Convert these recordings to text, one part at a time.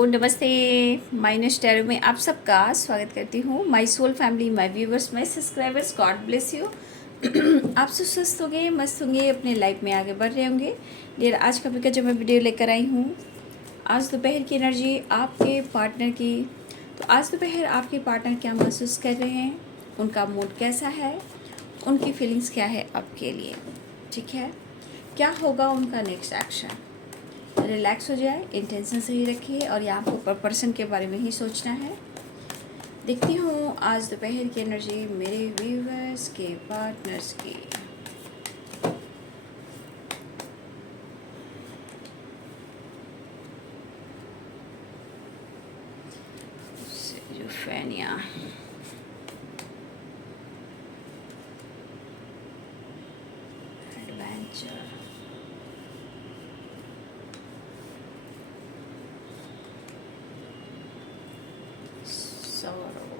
नमस्ते। Minus tarot में आप सबका स्वागत करती हूँ। My soul family, my viewers, my subscribers, God bless you. आप सब स्वस्थ होंगे, मस्त होंगे, अपने लाइफ में आगे बढ़ रहे होंगे। डियर, आज का भी जो मैं वीडियो लेकर आई हूँ, आज दोपहर की एनर्जी आपके पार्टनर की। तो आज दोपहर आपके पार्टनर क्या महसूस कर रहे हैं, उनका मूड कैसा है, उनकी फीलिंग्स क्या है आपके लिए, ठीक है। क्या होगा उनका नेक्स्ट एक्शन। रिलैक्स हो जाए, इंटेंशन सही रखिए और यहाँ आपको पर पर्सन के बारे में ही सोचना है। देखती हूँ आज दोपहर की एनर्जी मेरे व्यूवर्स के पार्टनर्स की। Schizophrenia, adventure, sorrow,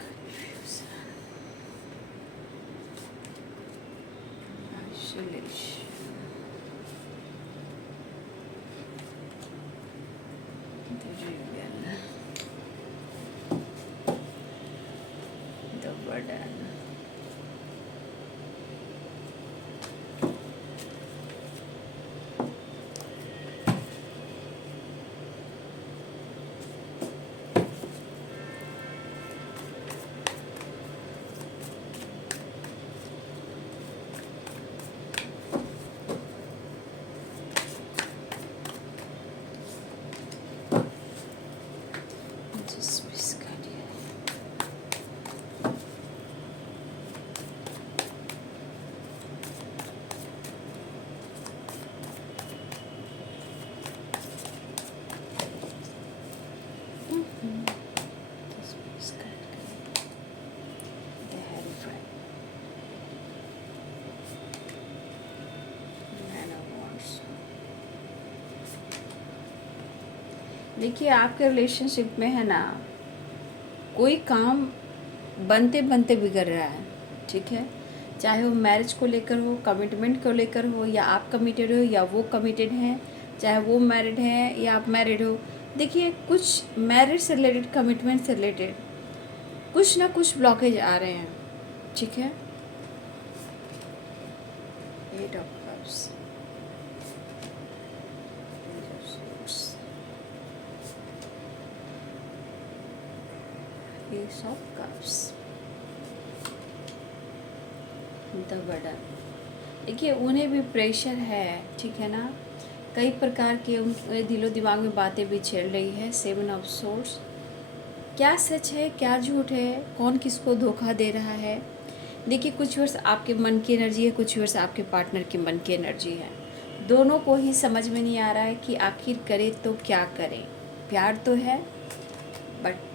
confusion, isolation, the rebel, the burden, just misguided. Just misguided. The hairy friend. Man of Wands. देखिए, आपके रिलेशनशिप में है ना, कोई काम बनते बनते बिगड़ रहा है, ठीक है। चाहे वो मैरिज को लेकर हो, कमिटमेंट को लेकर हो, या आप कमिटेड हो या वो कमिटेड हैं, चाहे वो मैरिड है या आप मैरिड हो। देखिए, कुछ मैरिज से रिलेटेड, कमिटमेंट से रिलेटेड कुछ ना कुछ ब्लॉकेज आ रहे हैं, ठीक है। Eight of cups, ace of cups, the burden. देखिए, उन्हें भी प्रेशर है, ठीक है ना। कई प्रकार के उनके दिलो दिमाग में बातें भी चल रही है। सेवन ऑफ सोर्स, क्या सच है क्या झूठ है, कौन किसको धोखा दे रहा है। देखिए, कुछ वर्ष आपके मन की एनर्जी है, कुछ वर्ष आपके पार्टनर के मन की एनर्जी है। दोनों को ही समझ में नहीं आ रहा है कि आखिर करे तो क्या करें। प्यार तो है, बट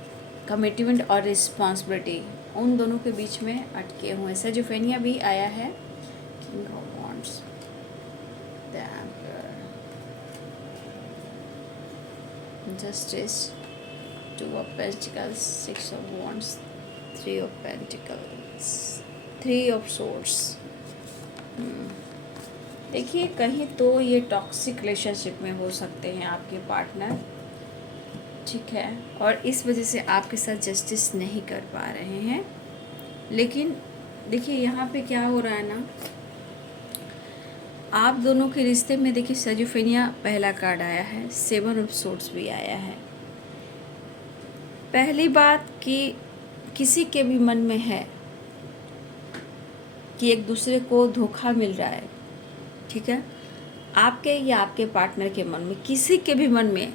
कमिटमेंट और रिस्पॉन्सिबिलिटी उन दोनों के बीच में अटके हुए हैं। सिजोफ्रेनिया भी आया है। King of wands, the emperor, justice, two of pentacles, six of wands, three of pentacles, three of swords. देखिए, कहीं तो ये टॉक्सिक रिलेशनशिप में हो सकते हैं आपके पार्टनर, ठीक है, और इस वजह से आपके साथ जस्टिस नहीं कर पा रहे हैं। लेकिन देखिए, यहाँ पे क्या हो रहा है ना, आप दोनों के रिश्ते में देखिए, सिजोफ्रेनिया पहला कार्ड आया है, सेवन ऑफ सोर्ड्स भी आया है। पहली बात कि किसी के भी मन में है कि एक दूसरे को धोखा मिल रहा है, ठीक है। आपके या आपके पार्टनर के मन में, किसी के भी मन में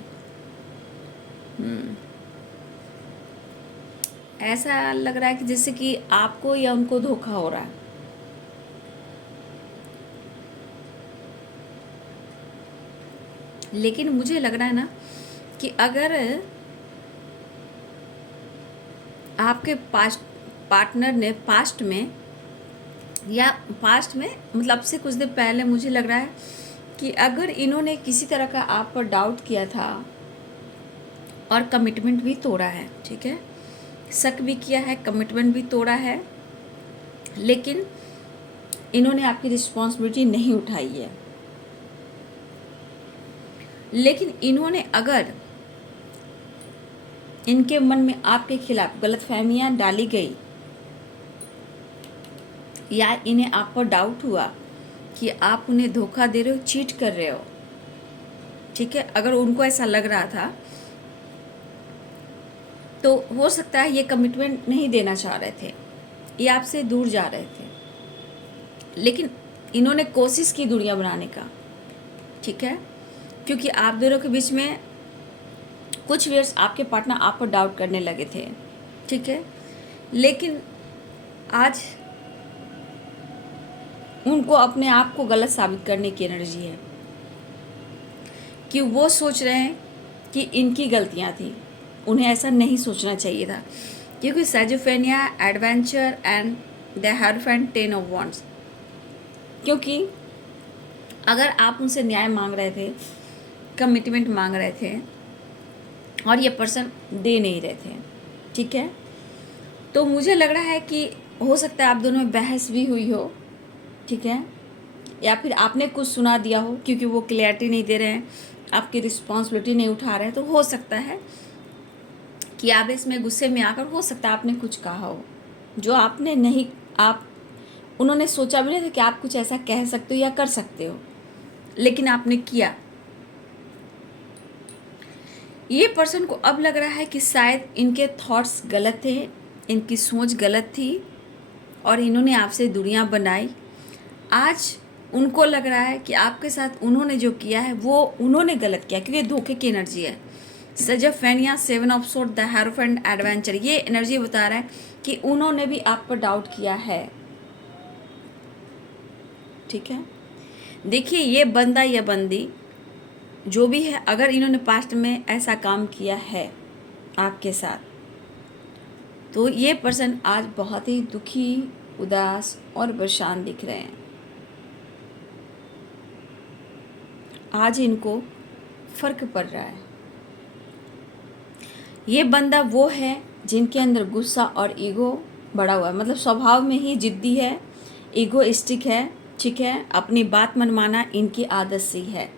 ऐसा लग रहा है कि जैसे कि आपको या उनको धोखा हो रहा है। लेकिन मुझे लग रहा है ना कि अगर आपके पार्टनर ने पास्ट में मतलब से कुछ दिन पहले, मुझे लग रहा है कि अगर इन्होंने किसी तरह का आप पर डाउट किया था और कमिटमेंट भी तोड़ा है, ठीक है, शक भी किया है, कमिटमेंट भी तोड़ा है, लेकिन इन्होंने आपकी रिस्पॉन्सिबिलिटी नहीं उठाई है। लेकिन इन्होंने अगर इनके मन में आपके खिलाफ गलतफहमियां डाली गई या इन्हें आप पर डाउट हुआ कि आप उन्हें धोखा दे रहे हो, चीट कर रहे हो, ठीक है, अगर उनको ऐसा लग रहा था तो हो सकता है ये कमिटमेंट नहीं देना चाह रहे थे, ये आपसे दूर जा रहे थे। लेकिन इन्होंने कोशिश की दूरियां बनाने का, ठीक है, क्योंकि आप दोनों के बीच में कुछ ईयर्स आपके पार्टनर आप पर डाउट करने लगे थे, ठीक है। लेकिन आज उनको अपने आप को गलत साबित करने की एनर्जी है कि वो सोच रहे हैं कि इनकी गलतियां थी, उन्हें ऐसा नहीं सोचना चाहिए था, क्योंकि सेजोफेनिया adventure and the hierophant 10 of wands. क्योंकि अगर आप उनसे न्याय मांग रहे थे, कमिटमेंट मांग रहे थे और ये पर्सन दे नहीं रहे थे, ठीक है, तो मुझे लग रहा है कि हो सकता है आप दोनों में बहस भी हुई हो, ठीक है, या फिर आपने कुछ सुना दिया हो क्योंकि वो क्लियरिटी नहीं दे रहे हैं, आपकी रिस्पॉन्सिबिलिटी नहीं उठा रहे हैं। तो हो सकता है कि आप इसमें गुस्से में आकर, हो सकता है आपने कुछ कहा हो जो आपने नहीं, उन्होंने सोचा भी नहीं था कि आप कुछ ऐसा कह सकते हो या कर सकते हो, लेकिन आपने किया। ये पर्सन को अब लग रहा है कि शायद इनके थॉट्स गलत थे, इनकी सोच गलत थी और इन्होंने आपसे दूरियां बनाई। आज उनको लग रहा है कि आपके साथ उन्होंने जो किया है वो उन्होंने गलत किया, क्योंकि धोखे की एनर्जी है। सेजोफेनिया 7 of sword, the hierophant adventure, ये एनर्जी बता रहा है कि उन्होंने भी आप पर डाउट किया है, ठीक है। देखिए, ये बंदा या बंदी जो भी है, अगर इन्होंने पास्ट में ऐसा काम किया है आपके साथ, तो ये पर्सन आज बहुत ही दुखी, उदास और परेशान दिख रहे हैं। आज इनको फर्क पड़ रहा है। ये बंदा वो है जिनके अंदर गुस्सा और ईगो बढ़ा हुआ है, मतलब स्वभाव में ही जिद्दी है, ईगोइस्टिक है, ठीक है, अपनी बात मनमाना इनकी आदत सी है।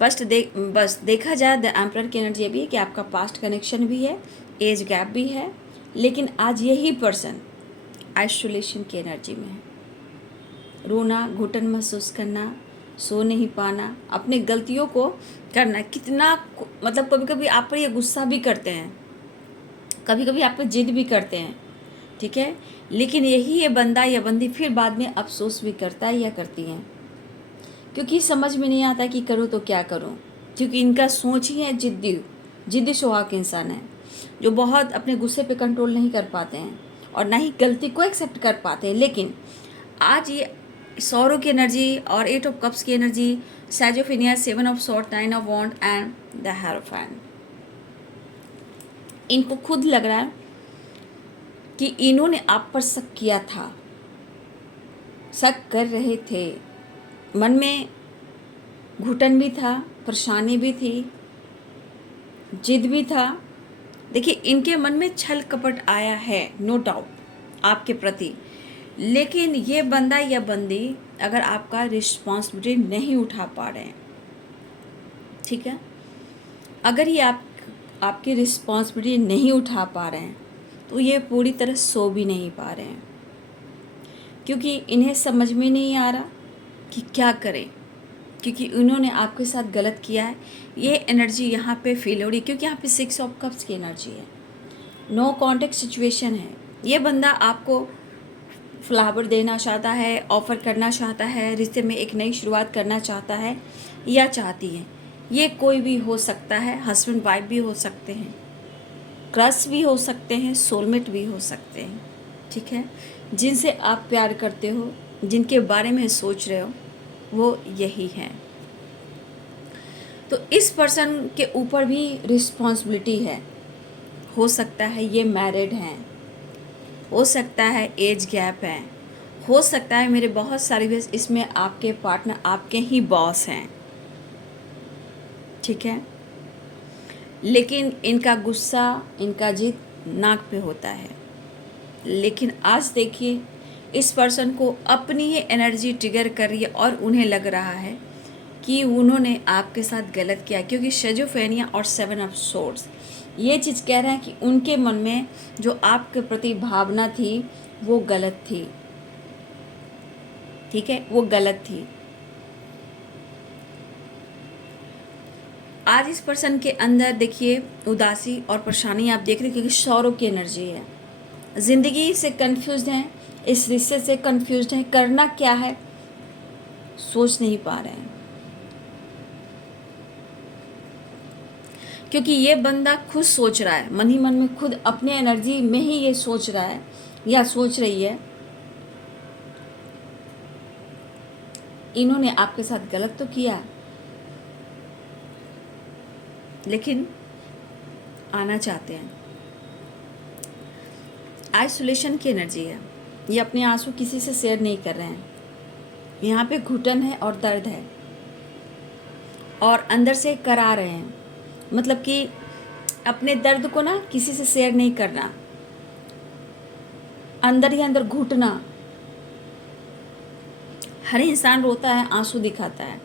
बस देखा जाए द एम्परर की एनर्जी भी है कि आपका पास्ट कनेक्शन भी है, एज गैप भी है, लेकिन आज यही पर्सन आइसोलेशन की एनर्जी में है। रोना, घुटन महसूस करना, सो नहीं पाना, अपनी गलतियों को करना, कितना मतलब कभी कभी आप पर ये गुस्सा भी करते हैं, कभी कभी आप पर जिद भी करते हैं, ठीक है, लेकिन यही ये बंदा या बंदी फिर बाद में अफसोस भी करता है या करती हैं, क्योंकि समझ में नहीं आता कि करूँ तो क्या करूँ, क्योंकि इनका सोच ही है जिद्दी स्वभाव के इंसान है, जो बहुत अपने गुस्से पे कंट्रोल नहीं कर पाते हैं और ना ही गलती को एक्सेप्ट कर पाते हैं। लेकिन आज ये सौरों की एनर्जी और 8 ऑफ कप्स की एनर्जी, सेजोफेनिया 7 of sword, 9 of wand and the hierophant, इनको खुद लग रहा है कि इन्होंने आप पर शक किया था, शक कर रहे थे, मन में घुटन भी था, परेशानी भी थी, जिद भी था। देखिए, इनके मन में छल कपट आया है, नो डाउट आपके प्रति, लेकिन ये बंदा या बंदी अगर आपका रिस्पॉन्सिबिलिटी नहीं उठा पा रहे हैं, ठीक है, अगर ये आपकी रिस्पॉन्सिबिलिटी नहीं उठा पा रहे हैं तो ये पूरी तरह सो भी नहीं पा रहे हैं, क्योंकि इन्हें समझ में नहीं आ रहा कि क्या करें, क्योंकि उन्होंने आपके साथ गलत किया है। ये एनर्जी यहाँ पे फील हो रही है, क्योंकि यहाँ पे 6 ऑफ कप्स की एनर्जी है, नो कॉन्टेक्ट सिचुएशन है। ये बंदा आपको फ्लावर देना चाहता है, ऑफ़र करना चाहता है, रिश्ते में एक नई शुरुआत करना चाहता है या चाहती है। ये कोई भी हो सकता है, हस्बैंड वाइफ भी हो सकते हैं, क्रश भी हो सकते हैं, सोलमेट भी हो सकते हैं, ठीक है, जिनसे आप प्यार करते हो, जिनके बारे में सोच रहे हो, वो यही है। तो इस पर्सन के ऊपर भी रिस्पॉन्सिबिलिटी है। हो सकता है ये मैरिड हैं, हो सकता है एज गैप है, हो सकता है मेरे बहुत सारे भी इसमें आपके पार्टनर आपके ही बॉस हैं, ठीक है, लेकिन इनका गुस्सा, इनका जिद नाक पे होता है। लेकिन आज देखिए, इस पर्सन को अपनी ही एनर्जी ट्रिगर कर रही है और उन्हें लग रहा है कि उन्होंने आपके साथ गलत किया, क्योंकि शेजोफेनिया और 7 ऑफ सोर्ड्स ये चीज़ कह रहे हैं कि उनके मन में जो आपके प्रति भावना थी वो गलत थी। ठीक है, वो गलत थी। आज इस पर्सन के अंदर देखिए उदासी और परेशानी आप देख रहे हैं, क्योंकि सौरों की एनर्जी है। ज़िंदगी से कंफ्यूज हैं, इस रिश्ते से कंफ्यूज हैं, करना क्या है सोच नहीं पा रहे हैं, क्योंकि ये बंदा खुद सोच रहा है, मन ही मन में खुद अपने एनर्जी में ही ये सोच रहा है या सोच रही है इन्होंने आपके साथ गलत तो किया, लेकिन आना चाहते हैं। आइसोलेशन की एनर्जी है, ये अपने आंसू किसी से शेयर नहीं कर रहे हैं। यहाँ पे घुटन है और दर्द है और अंदर से करा रहे हैं, मतलब कि अपने दर्द को ना किसी से शेयर नहीं करना, अंदर ही अंदर घुटना। हर इंसान रोता है, आंसू दिखाता है।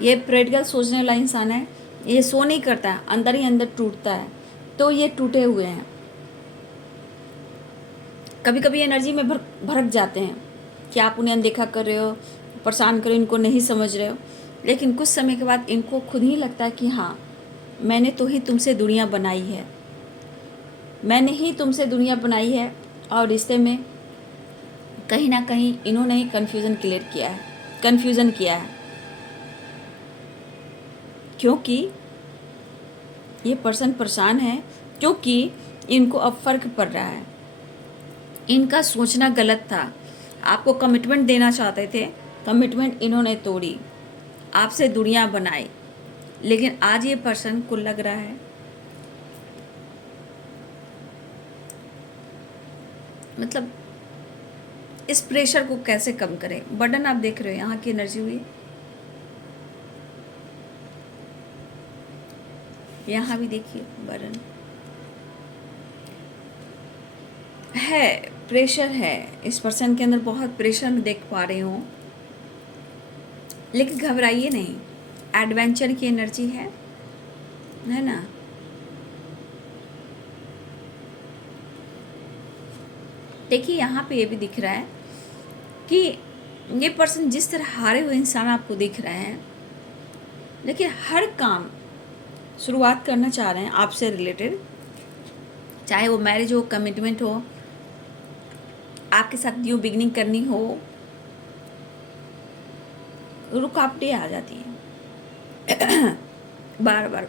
ये प्रैक्टिकल सोचने वाला इंसान है, ये सो नहीं करता है, अंदर ही अंदर टूटता है, तो ये टूटे हुए हैं। कभी कभी एनर्जी में भड़क जाते हैं कि आप उन्हें अनदेखा कर रहे हो, परेशान कर रहे हो, इनको नहीं समझ रहे हो, लेकिन कुछ समय के बाद इनको खुद ही लगता है कि हाँ, मैंने तो ही तुमसे दुनिया बनाई है, मैंने ही तुमसे दुनिया बनाई है। और रिश्ते में कहीं ना कहीं इन्होंने ही कन्फ्यूज़न किया है, क्योंकि ये पर्सन परेशान है, क्योंकि इनको अब फर्क पड़ रहा है। इनका सोचना गलत था, आपको कमिटमेंट देना चाहते थे, कमिटमेंट इन्होंने तोड़ी, आपसे दुनिया बनाई, लेकिन आज ये पर्सन को लग रहा है मतलब इस प्रेशर को कैसे कम करें। बर्डन आप देख रहे हो, यहाँ की एनर्जी हुई, यहाँ भी देखिए बर्डन है, प्रेशर है, इस पर्सन के अंदर बहुत प्रेशर मैं देख पा रही हूँ, लेकिन घबराइए नहीं, एडवेंचर की एनर्जी है ना। देखिए यहाँ पे ये भी दिख रहा है कि ये पर्सन जिस तरह हारे हुए इंसान आपको दिख रहे हैं, लेकिन हर काम शुरुआत करना चाह रहे हैं आपसे रिलेटेड, चाहे वो मैरिज हो, कमिटमेंट हो, आपके साथ न्यू बिगनिंग करनी हो, रुकावटें आ जाती हैं बार बार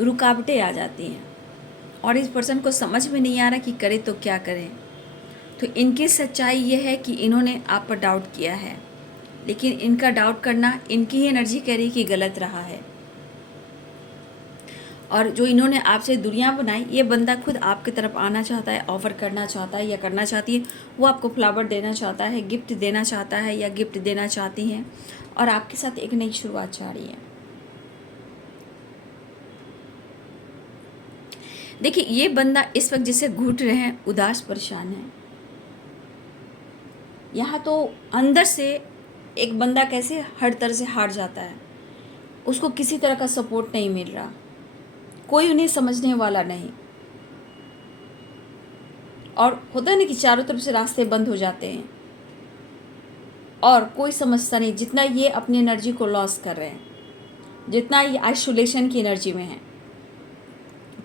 रुकावटें आ जाती हैं, और इस पर्सन को समझ में नहीं आ रहा कि करे तो क्या करें। तो इनकी सच्चाई ये है कि इन्होंने आप पर डाउट किया है, लेकिन इनका डाउट करना इनकी ही एनर्जी कह रही कि गलत रहा है, और जो इन्होंने आपसे दुनिया बनाई, ये बंदा खुद आपकी तरफ आना चाहता है, ऑफ़र करना चाहता है या करना चाहती है, वो आपको फ्लावर देना चाहता है, गिफ्ट देना चाहता है या गिफ्ट देना चाहती हैं, और आपके साथ एक नई शुरुआत चाह रही है। देखिए ये बंदा इस वक्त जिसे घुट रहे हैं, उदास परेशान है। यहाँ तो अंदर से एक बंदा कैसे हर तरह से हार जाता है, उसको किसी तरह का सपोर्ट नहीं मिल रहा, कोई उन्हें समझने वाला नहीं, और होता है ना कि चारों तरफ से रास्ते बंद हो जाते हैं और कोई समझता नहीं। जितना ये अपनी एनर्जी को लॉस कर रहे हैं, जितना ये आइसोलेशन की एनर्जी में है,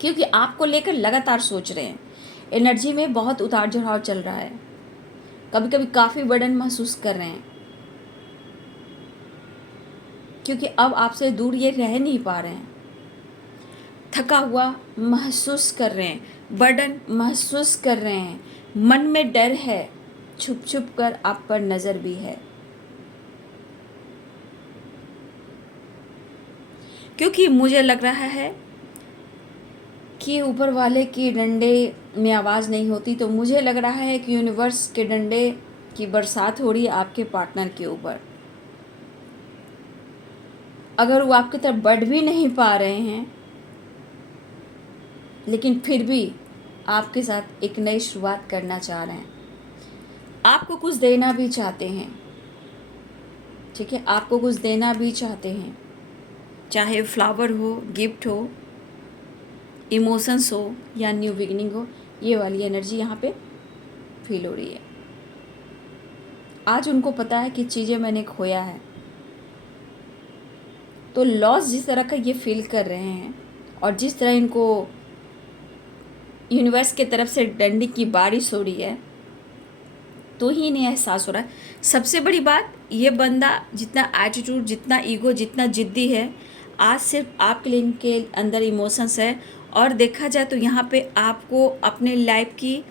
क्योंकि आपको लेकर लगातार सोच रहे हैं, एनर्जी में बहुत उतार चढ़ाव चल रहा है, कभी कभी काफ़ी बर्डन महसूस कर रहे हैं, क्योंकि अब आपसे दूर ये रह नहीं पा रहे हैं, थका हुआ महसूस कर रहे हैं, बर्डन महसूस कर रहे हैं, मन में डर है, छुप छुप कर आप पर नज़र भी है, क्योंकि मुझे लग रहा है कि ऊपर वाले के डंडे में आवाज़ नहीं होती, तो मुझे लग रहा है कि यूनिवर्स के डंडे की बरसात हो रही है आपके पार्टनर के ऊपर। अगर वो आपकी तरफ बढ़ भी नहीं पा रहे हैं, लेकिन फिर भी आपके साथ एक नई शुरुआत करना चाह रहे हैं, आपको कुछ देना भी चाहते हैं, ठीक है, आपको कुछ देना भी चाहते हैं, चाहे फ्लावर हो, गिफ्ट हो, इमोशंस हो या न्यू बिगिनिंग हो। ये वाली एनर्जी यहाँ पे फील हो रही है। आज उनको पता है कि चीज़ें मैंने खोया है, तो लॉस जिस तरह का ये फील कर रहे हैं और जिस तरह इनको यूनिवर्स के तरफ से डंडी की बारिश हो रही है, तो ही इन्हें एहसास हो रहा है। सबसे बड़ी बात, ये बंदा जितना एटीट्यूड, जितना ईगो, जितना जिद्दी है, आज सिर्फ आपके लिए इनके अंदर इमोशंस है। और देखा जाए तो यहाँ पे आपको अपने लाइफ की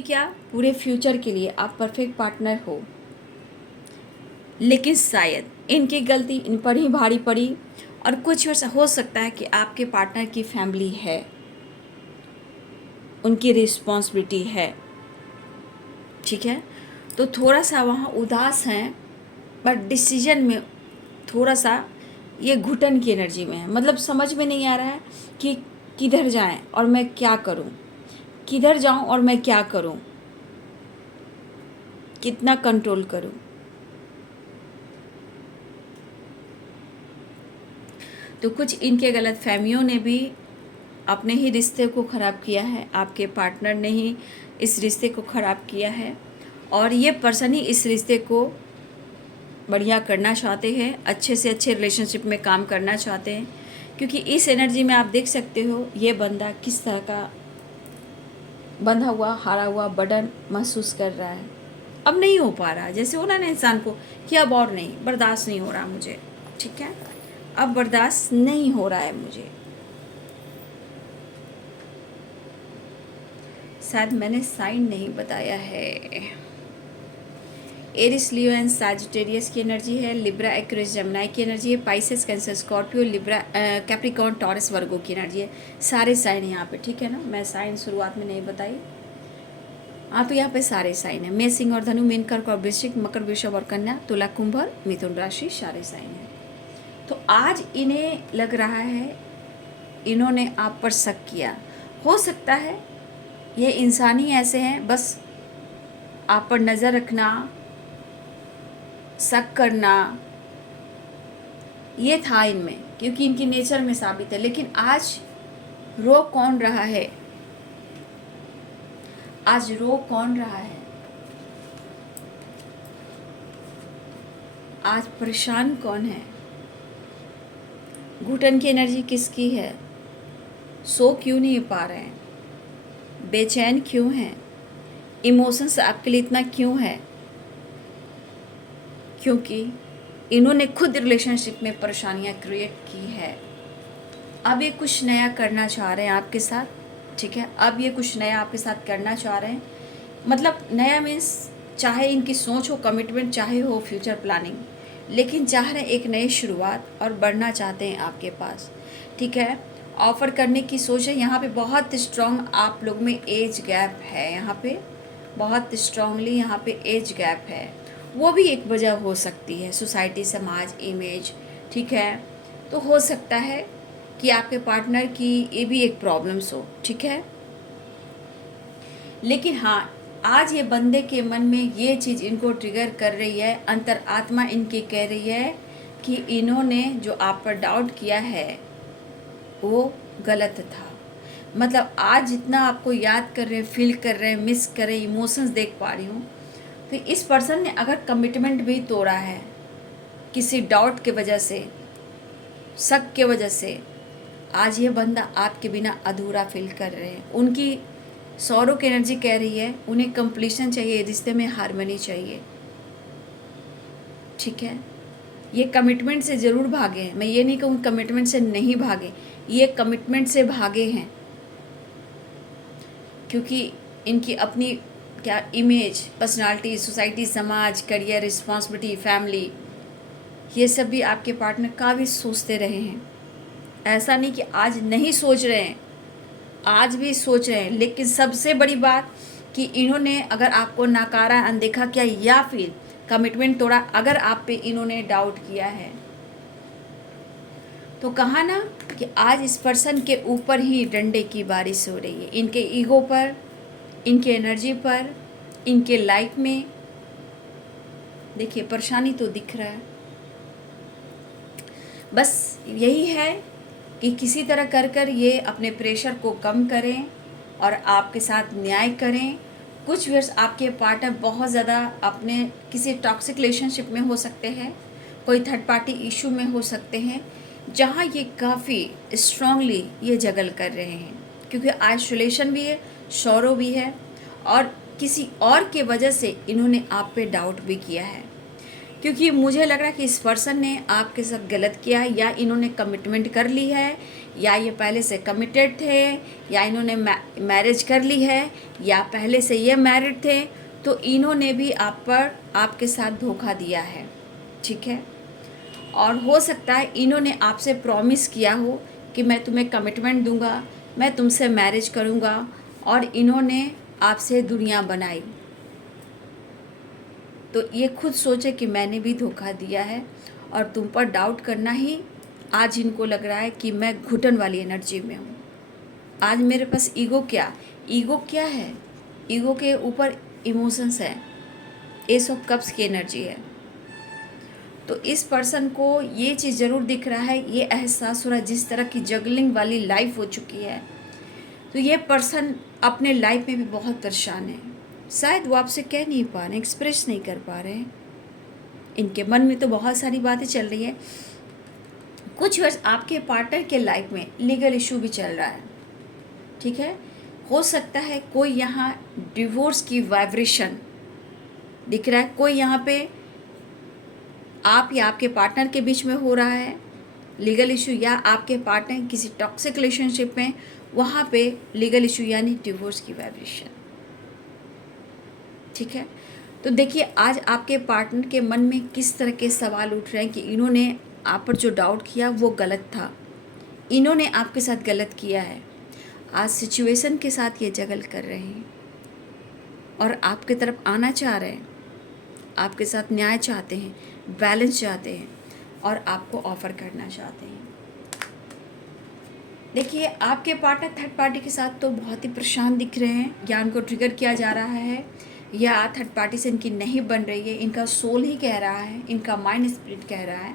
क्या, पूरे फ्यूचर के लिए आप परफेक्ट पार्टनर हो। लेकिन शायद इनकी गलती इन पर ही भारी पड़ी, और कुछ ऐसा हो सकता है कि आपके पार्टनर की फैमिली है, उनकी रिस्पॉन्सिबिलिटी है, ठीक है। तो थोड़ा सा वहाँ उदास हैं, बट डिसीजन में थोड़ा सा ये घुटन की एनर्जी में है। मतलब समझ में नहीं आ रहा है कि किधर जाएं और मैं क्या करूं, किधर जाऊं और मैं क्या करूं, कितना कंट्रोल करूं। तो कुछ इनके गलत फहमियों ने भी अपने ही रिश्ते को ख़राब किया है, आपके पार्टनर ने ही इस रिश्ते को ख़राब किया है, और ये पर्सन ही इस रिश्ते को बढ़िया करना चाहते हैं, अच्छे से अच्छे रिलेशनशिप में काम करना चाहते हैं। क्योंकि इस एनर्जी में आप देख सकते हो ये बंदा किस तरह का बंधा हुआ, हारा हुआ बर्डन महसूस कर रहा है। अब नहीं हो पा रहा, जैसे होना ना इंसान को कि अब और नहीं, बर्दाश्त नहीं हो रहा मुझे, ठीक है, अब बर्दाश्त नहीं हो रहा है मुझे। शायद मैंने साइन नहीं बताया है। एरिस, लियो एंड सैजिटेरियस की एनर्जी है, लिब्रा, एक्वेरियस, जेमिनी की एनर्जी है, Pisces, Cancer, Scorpio, Libra, Capricorn, Taurus, Virgo की एनर्जी है। सारे साइन यहाँ पे, ठीक है ना, मैं साइन शुरुआत में नहीं बताई। हाँ, तो यहाँ पे सारे साइन है। मेष, सिंह और धनु, मीन, कर्क और वृश्चिक, मकर, वृषभ और कन्या, तुला, कुंभ और मिथुन राशि, सारे साइन है। तो आज इन्हें लग रहा है इन्होंने आप पर शक किया। हो सकता है ये इंसान ही ऐसे हैं, बस आप पर नज़र रखना, शक करना, ये था इनमें, क्योंकि इनकी नेचर में साबित है। लेकिन आज रो कौन रहा है, आज रो कौन रहा है, आज परेशान कौन है, घुटन की एनर्जी किसकी है, सो क्यों नहीं पा रहे हैं, बेचैन क्यों हैं, इमोशंस आपके लिए इतना क्यों है, क्योंकि इन्होंने खुद रिलेशनशिप में परेशानियां क्रिएट की है। अब ये कुछ नया करना चाह रहे हैं आपके साथ, ठीक है, अब ये कुछ नया आपके साथ करना चाह रहे हैं। मतलब नया मीन्स चाहे इनकी सोच हो कमिटमेंट, चाहे हो फ्यूचर प्लानिंग, लेकिन चाह रहे हैं एक नई शुरुआत और बढ़ना चाहते हैं आपके पास, ठीक है। ऑफ़र करने की सोच है। यहाँ पे बहुत स्ट्रॉन्ग आप लोग में एज गैप है, यहाँ पे बहुत स्ट्रांगली यहाँ पे एज गैप है, वो भी एक वजह हो सकती है, सोसाइटी, समाज, इमेज, ठीक है। तो हो सकता है कि आपके पार्टनर की ये भी एक प्रॉब्लम्स हो, ठीक है। लेकिन हाँ, आज ये बंदे के मन में ये चीज़ इनको ट्रिगर कर रही है, अंतर आत्मा इनकी कह रही है कि इन्होंने जो आप पर डाउट किया है वो गलत था। मतलब आज जितना आपको याद कर रहे हैं, फील कर रहे हैं, मिस कर रहे हैं, इमोशंस देख पा रही हूँ, तो इस पर्सन ने अगर कमिटमेंट भी तोड़ा है किसी डाउट के वजह से, शक के वजह से, आज ये बंदा आपके बिना अधूरा फील कर रहे हैं। उनकी सौरों की एनर्जी कह रही है उन्हें कंप्लीशन चाहिए, रिश्ते में हार्मनी चाहिए, ठीक है। ये कमिटमेंट से ज़रूर भागे हैं, मैं ये नहीं कहूँ कमिटमेंट से नहीं भागे, ये कमिटमेंट से भागे हैं, क्योंकि इनकी अपनी क्या इमेज, पर्सनालिटी, सोसाइटी, समाज, करियर, रिस्पॉन्सिबिलिटी, फैमिली, ये सब भी आपके पार्टनर काफ़ी सोचते रहे हैं। ऐसा नहीं कि आज नहीं सोच रहे हैं, आज भी सोच रहे हैं। लेकिन सबसे बड़ी बात कि इन्होंने अगर आपको नकारा, अनदेखा किया या फिर कमिटमेंट तोड़ा, अगर आप पे इन्होंने डाउट किया है, तो कहा ना कि आज इस पर्सन के ऊपर ही डंडे की बारिश हो रही है, इनके ईगो पर, इनके एनर्जी पर, इनके लाइफ में देखिए परेशानी तो दिख रहा है, बस यही है कि किसी तरह कर कर ये अपने प्रेशर को कम करें और आपके साथ न्याय करें। कुछ व्यूअर्स आपके पार्टनर बहुत ज़्यादा अपने किसी टॉक्सिक रिलेशनशिप में हो सकते हैं, कोई थर्ड पार्टी इशू में हो सकते हैं, जहाँ ये काफ़ी स्ट्रांगली ये जगल कर रहे हैं, क्योंकि आइसोलेशन भी है, शौरो भी है, और किसी और के वजह से इन्होंने आप पे डाउट भी किया है, क्योंकि मुझे लग रहा है कि इस पर्सन ने आपके साथ गलत किया है, या इन्होंने कमिटमेंट कर ली है, या ये पहले से कमिटेड थे, या इन्होंने मैरिज कर ली है, या पहले से ये मैरिड थे, तो इन्होंने भी आप पर आपके साथ धोखा दिया है। ठीक है, और हो सकता है इन्होंने आपसे प्रॉमिस किया हो कि मैं तुम्हें कमिटमेंट दूंगा, मैं तुमसे मैरिज करूंगा, और इन्होंने आपसे दुनिया बनाई। तो ये खुद सोचे कि मैंने भी धोखा दिया है, और तुम पर डाउट करना ही आज इनको लग रहा है कि मैं घुटन वाली एनर्जी में हूँ। आज मेरे पास ईगो क्या है? ईगो के ऊपर इमोशंस है, एस ऑफ कप्स की एनर्जी है। तो इस पर्सन को ये चीज़ ज़रूर दिख रहा है, ये एहसास हो रहा है, जिस तरह की जगलिंग वाली लाइफ हो चुकी है, तो ये पर्सन अपने लाइफ में भी बहुत परेशान है। शायद वो आपसे कह नहीं पा रहे, एक्सप्रेस नहीं कर पा रहे हैं। इनके मन में तो बहुत सारी बातें चल रही है। कुछ वर्ष आपके पार्टनर के लाइफ में लीगल इशू भी चल रहा है। ठीक है, हो सकता है कोई यहाँ डिवोर्स की वाइब्रेशन दिख रहा है, कोई यहाँ पे आप या आपके पार्टनर के बीच में हो रहा है लीगल इशू, या आपके पार्टनर किसी टॉक्सिक रिलेशनशिप में, वहाँ पे लीगल इशू यानी डिवोर्स की वाइब्रेशन। ठीक है, तो देखिए आज आपके पार्टनर के मन में किस तरह के सवाल उठ रहे हैं कि इन्होंने आप पर जो डाउट किया वो गलत था, इन्होंने आपके साथ गलत किया है। आज सिचुएशन के साथ ये जगल कर रहे हैं और आपके तरफ आना चाह रहे हैं, आपके साथ न्याय चाहते हैं, बैलेंस चाहते हैं, और आपको ऑफर करना चाहते हैं। देखिए आपके पार्टनर थर्ड पार्टी के साथ तो बहुत ही परेशान दिख रहे हैं, या उनको ट्रिगर किया जा रहा है, या थर्ड पार्टी से इनकी नहीं बन रही है। इनका सोल ही कह रहा है, इनका माइंड स्पिरिट कह रहा है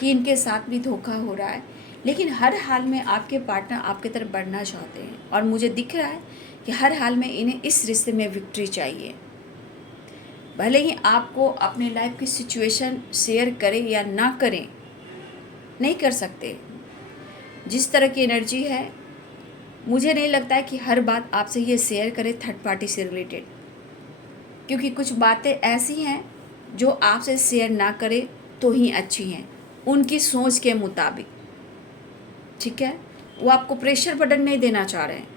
कि इनके साथ भी धोखा हो रहा है, लेकिन हर हाल में आपके पार्टनर आपकी तरफ बढ़ना चाहते हैं, और मुझे दिख रहा है कि हर हाल में इन्हें इस रिश्ते में विक्ट्री चाहिए। भले ही आपको अपने लाइफ की सिचुएशन शेयर करें या ना करें, नहीं कर सकते। जिस तरह की एनर्जी है, मुझे नहीं लगता है कि हर बात आपसे ये शेयर करे थर्ड पार्टी से रिलेटेड, क्योंकि कुछ बातें ऐसी हैं जो आपसे शेयर ना करे तो ही अच्छी हैं उनकी सोच के मुताबिक। ठीक है, वो आपको प्रेशर बर्डन नहीं देना चाह रहे हैं,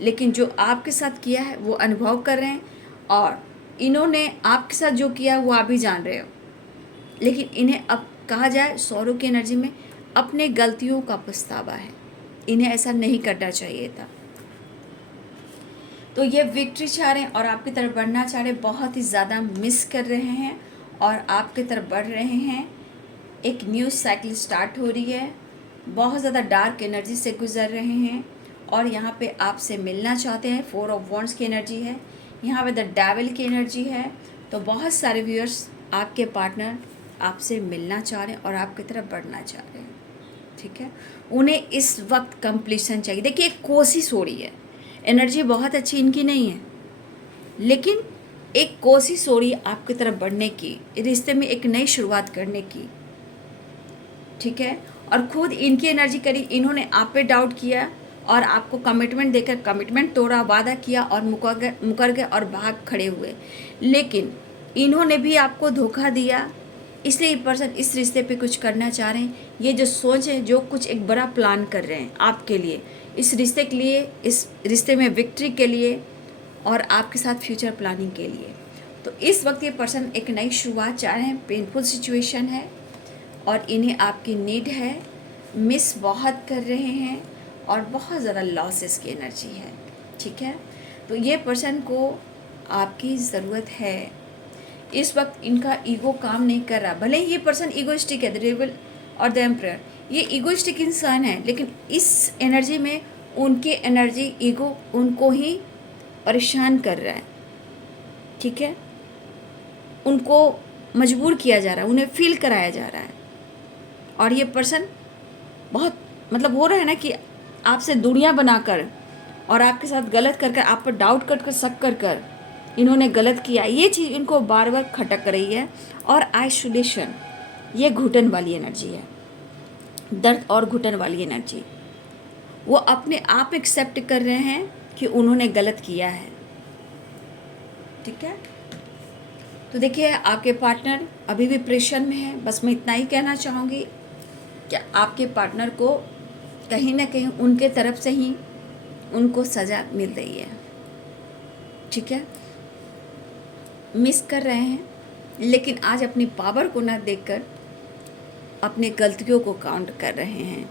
लेकिन जो आपके साथ किया है वो अनुभव कर रहे हैं, और इन्होंने आपके साथ जो किया वो आप भी जान रहे हो, लेकिन इन्हें अब कहा जाए सौरों की एनर्जी में अपने गलतियों का पछतावा है, इन्हें ऐसा नहीं करना चाहिए था। तो ये विक्ट्री चाह रहे हैं और आपकी तरफ बढ़ना चाह रहे हैं, बहुत ही ज़्यादा मिस कर रहे हैं और आपकी तरफ बढ़ रहे हैं। एक न्यू साइकिल स्टार्ट हो रही है, बहुत ज़्यादा डार्क एनर्जी से गुजर रहे हैं, और यहाँ पे आपसे मिलना चाहते हैं। 4 ऑफ वॉन्ड्स की एनर्जी है, यहाँ पे द डेविल की एनर्जी है। तो बहुत सारे व्यूअर्स आपके पार्टनर आपसे मिलना चाह रहे हैं और आपकी तरफ बढ़ना चाह रहे हैं। ठीक है, उन्हें इस वक्त कंप्लीशन चाहिए। देखिए एक कोशिश हो रही है, एनर्जी बहुत अच्छी इनकी नहीं है, लेकिन एक कोशिश हो रही है आपकी तरफ बढ़ने की, रिश्ते में एक नई शुरुआत करने की। ठीक है, और खुद इनकी एनर्जी करी, इन्होंने आप पे डाउट किया और आपको कमिटमेंट देकर कमिटमेंट तोड़ा, वादा किया और मुकर गए और भाग खड़े हुए, लेकिन इन्होंने भी आपको धोखा दिया। इसलिए ये पर्सन इस रिश्ते पे कुछ करना चाह रहे हैं। ये जो सोच है, जो कुछ एक बड़ा प्लान कर रहे हैं आपके लिए, इस रिश्ते के लिए, इस रिश्ते में विक्ट्री के लिए और आपके साथ फ्यूचर प्लानिंग के लिए। तो इस वक्त ये पर्सन एक नई शुरुआत चाह रहे हैं। पेनफुल सिचुएशन है और इन्हें आपकी नीड है, मिस बहुत कर रहे हैं और बहुत ज़्यादा लॉसेस की एनर्जी है। ठीक है, तो ये पर्सन को आपकी ज़रूरत है। इस वक्त इनका ईगो काम नहीं कर रहा, भले ही ये पर्सन ईगोइस्टिक है, द डेविल और द एम्परर, ये ईगोइस्टिक इंसान है, लेकिन इस एनर्जी में उनकी एनर्जी ईगो उनको ही परेशान कर रहा है। ठीक है, उनको मजबूर किया जा रहा है, उन्हें फील कराया जा रहा है। और ये पर्सन बहुत मतलब हो रहा है ना कि आपसे दूरियां बनाकर और आपके साथ गलत कर कर, आप पर डाउट कर कर, शक कर कर इन्होंने गलत किया, ये चीज़ इनको बार बार खटक रही है। और आइसोलेशन, ये घुटन वाली एनर्जी है, दर्द और घुटन वाली एनर्जी। वो अपने आप एक्सेप्ट कर रहे हैं कि उन्होंने गलत किया है। ठीक है, तो देखिए आपके पार्टनर अभी भी प्रेशर में है। बस मैं इतना ही कहना चाहूँगी कि आपके पार्टनर को कहीं ना कहीं उनके तरफ से ही उनको सज़ा मिल रही है। ठीक है, मिस कर रहे हैं, लेकिन आज अपनी पावर को ना देखकर अपने गलतियों को काउंट कर रहे हैं।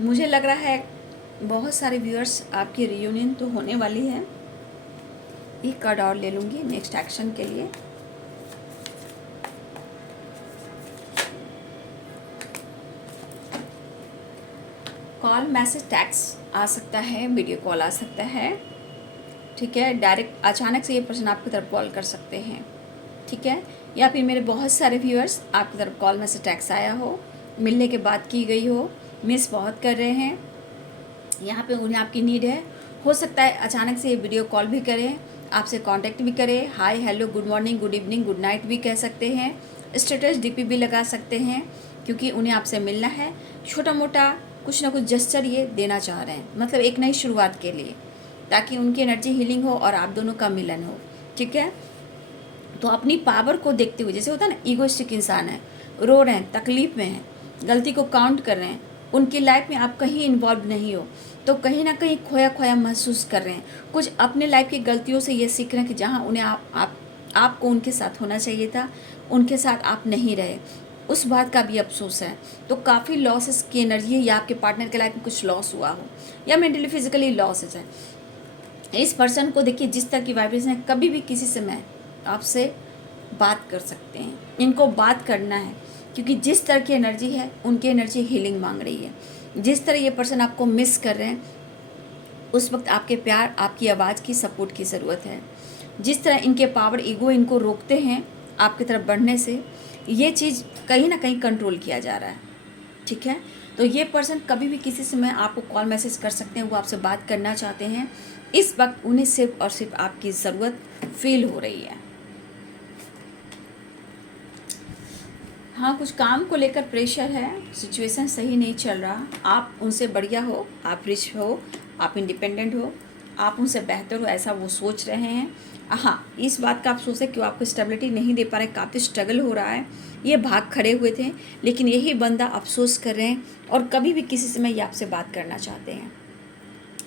मुझे लग रहा है बहुत सारे व्यूअर्स आपकी रियूनियन तो होने वाली है। एक कार्ड और ले लूँगी नेक्स्ट एक्शन के लिए। कॉल, मैसेज, टेक्स्ट आ सकता है, वीडियो कॉल आ सकता है। ठीक है, डायरेक्ट अचानक से ये पर्सन आपकी तरफ कॉल कर सकते हैं। ठीक है, या फिर मेरे बहुत सारे व्यूअर्स आपकी तरफ कॉल, मैसेज, टेक्स्ट आया हो, मिलने के बाद की गई हो, मिस बहुत कर रहे हैं, यहाँ पे उन्हें आपकी नीड है। हो सकता है अचानक से ये वीडियो कॉल भी करें, आपसे कांटेक्ट भी करें, hi, hello, good morning, good evening, good night भी कह सकते हैं, स्टेटस डीपी भी लगा सकते हैं, क्योंकि उन्हें आपसे मिलना है। छोटा मोटा कुछ ना कुछ जेस्चर ये देना चाह रहे हैं, मतलब एक नई शुरुआत के लिए, ताकि उनकी एनर्जी हीलिंग हो और आप दोनों का मिलन हो। ठीक है, तो अपनी पावर को देखते हुए, जैसे होता है ना, ईगोइस्टिक इंसान है, रो रहे हैं, तकलीफ में हैं, गलती को काउंट कर रहे हैं, उनकी लाइफ में आप कहीं इन्वॉल्व नहीं हो, तो कहीं ना कहीं खोया खोया महसूस कर रहे हैं। कुछ अपने लाइफ की गलतियों से ये सीख रहे हैं कि जहाँ उन्हें आपको उनके साथ होना चाहिए था, उनके साथ आप नहीं रहे, उस बात का भी अफसोस है। तो काफ़ी लॉसेस की एनर्जी है, या आपके पार्टनर के लाइफ में कुछ लॉस हुआ हो, या मेंटली फिजिकली लॉसेस है। इस पर्सन को देखिए, जिस तरह की वाइब्रेशन है, कभी भी किसी से मैं आपसे बात कर सकते हैं, इनको बात करना है, क्योंकि जिस तरह की एनर्जी है, उनकी एनर्जी हीलिंग मांग रही है। जिस तरह ये पर्सन आपको मिस कर रहे हैं, उस वक्त आपके प्यार, आपकी आवाज़ की, सपोर्ट की ज़रूरत है। जिस तरह इनके पावर, ईगो इनको रोकते हैं आपकी तरफ बढ़ने से, ये चीज़ कहीं ना कहीं कंट्रोल किया जा रहा है। ठीक है, तो ये पर्सन कभी भी किसी से मैं आपको कॉल मैसेज कर सकते हैं, वो आपसे बात करना चाहते हैं। इस वक्त उन्हें सिर्फ और सिर्फ आपकी ज़रूरत फील हो रही है। हाँ, कुछ काम को लेकर प्रेशर है, सिचुएशन सही नहीं चल रहा। आप उनसे बढ़िया हो, आप रिच हो, आप इंडिपेंडेंट हो, आप उनसे बेहतर हो, ऐसा वो सोच रहे हैं। हाँ, इस बात का अफसोस है कि वो आपको स्टेबिलिटी नहीं दे पा रहे, काफ़ी स्ट्रगल हो रहा है। ये भाग खड़े हुए थे, लेकिन यही बंदा अफसोस कर रहे हैं, और कभी भी किसी से मैं ये आपसे बात करना चाहते हैं।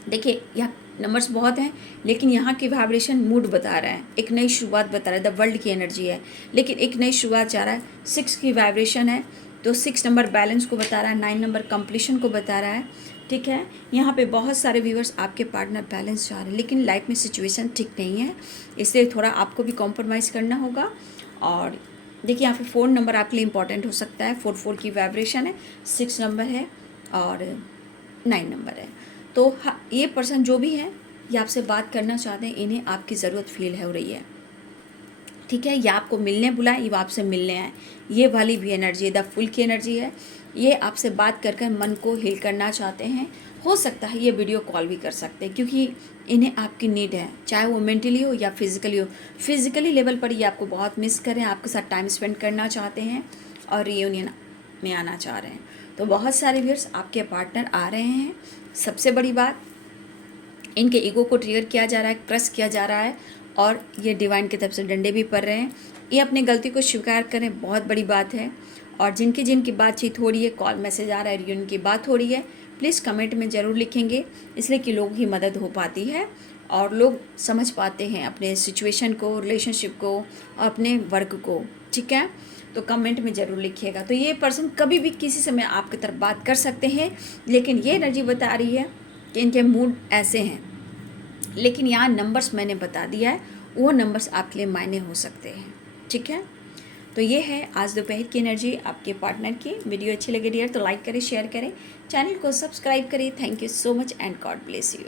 देखिए, यहाँ नंबर्स बहुत हैं, लेकिन यहाँ की वाइब्रेशन मूड बता रहा है, एक नई शुरुआत बता रहा है, द वर्ल्ड की एनर्जी है, लेकिन एक नई शुरुआत चाह रहा है। 6 की वाइब्रेशन है, तो 6 नंबर बैलेंस को बता रहा है, 9 नंबर कंप्लीशन को बता रहा है। ठीक है, यहाँ पे बहुत सारे व्यूअर्स आपके पार्टनर बैलेंस चाह रहे हैं, लेकिन लाइफ में सिचुएशन ठीक नहीं है, इसलिए थोड़ा आपको भी कॉम्प्रोमाइज़ करना होगा। और देखिए, यहाँ पे 4 नंबर आपके लिए इंपॉर्टेंट हो सकता है। 4 की वाइब्रेशन है, 6 नंबर है और 9 नंबर है। तो हाँ, ये पर्सन जो भी है, ये आपसे बात करना चाहते हैं, इन्हें आपकी ज़रूरत फील हो रही है। ठीक है, ये आपको मिलने बुलाए, ये आपसे मिलने आए, ये वाली भी एनर्जी है, द फुल की एनर्जी है। ये आपसे बात कर कर मन को हील करना चाहते हैं। हो सकता है ये वीडियो कॉल भी कर सकते हैं, क्योंकि इन्हें आपकी नीड है, चाहे वो मेंटली हो या फिजिकली हो। फिजिकली लेवल पर ये आपको बहुत मिस करें, आपके साथ टाइम स्पेंड करना चाहते हैं और रियूनियन में आना चाह रहे हैं। तो बहुत सारे व्यूअर्स आपके पार्टनर आ रहे हैं। सबसे बड़ी बात, इनके ईगो को ट्रिगर किया जा रहा है, क्रश किया जा रहा है, और ये डिवाइन की तरफ से डंडे भी पड़ रहे हैं। ये अपनी गलती को स्वीकार करें, बहुत बड़ी बात है। और जिनकी बातचीत हो रही है, कॉल मैसेज आ रहा है, रियूनियन की बात हो रही है, प्लीज़ कमेंट में ज़रूर लिखेंगे, इसलिए कि लोगों की मदद हो पाती है और लोग समझ पाते हैं अपने सिचुएशन को, रिलेशनशिप को, अपने वर्क को। ठीक है, तो कमेंट में ज़रूर लिखिएगा। तो ये पर्सन कभी भी किसी से मैं आपकी तरफ बात कर सकते हैं, लेकिन ये एनर्जी बता रही है कि इनके मूड ऐसे हैं। लेकिन यहाँ नंबर्स मैंने बता दिया है, वो नंबर्स आपके लिए मायने हो सकते हैं। ठीक है, तो ये है आज दोपहर की एनर्जी आपके पार्टनर की। वीडियो अच्छी लगे डियर तो लाइक करें, शेयर करें, चैनल को सब्सक्राइब करें। Thank you so much and God bless you.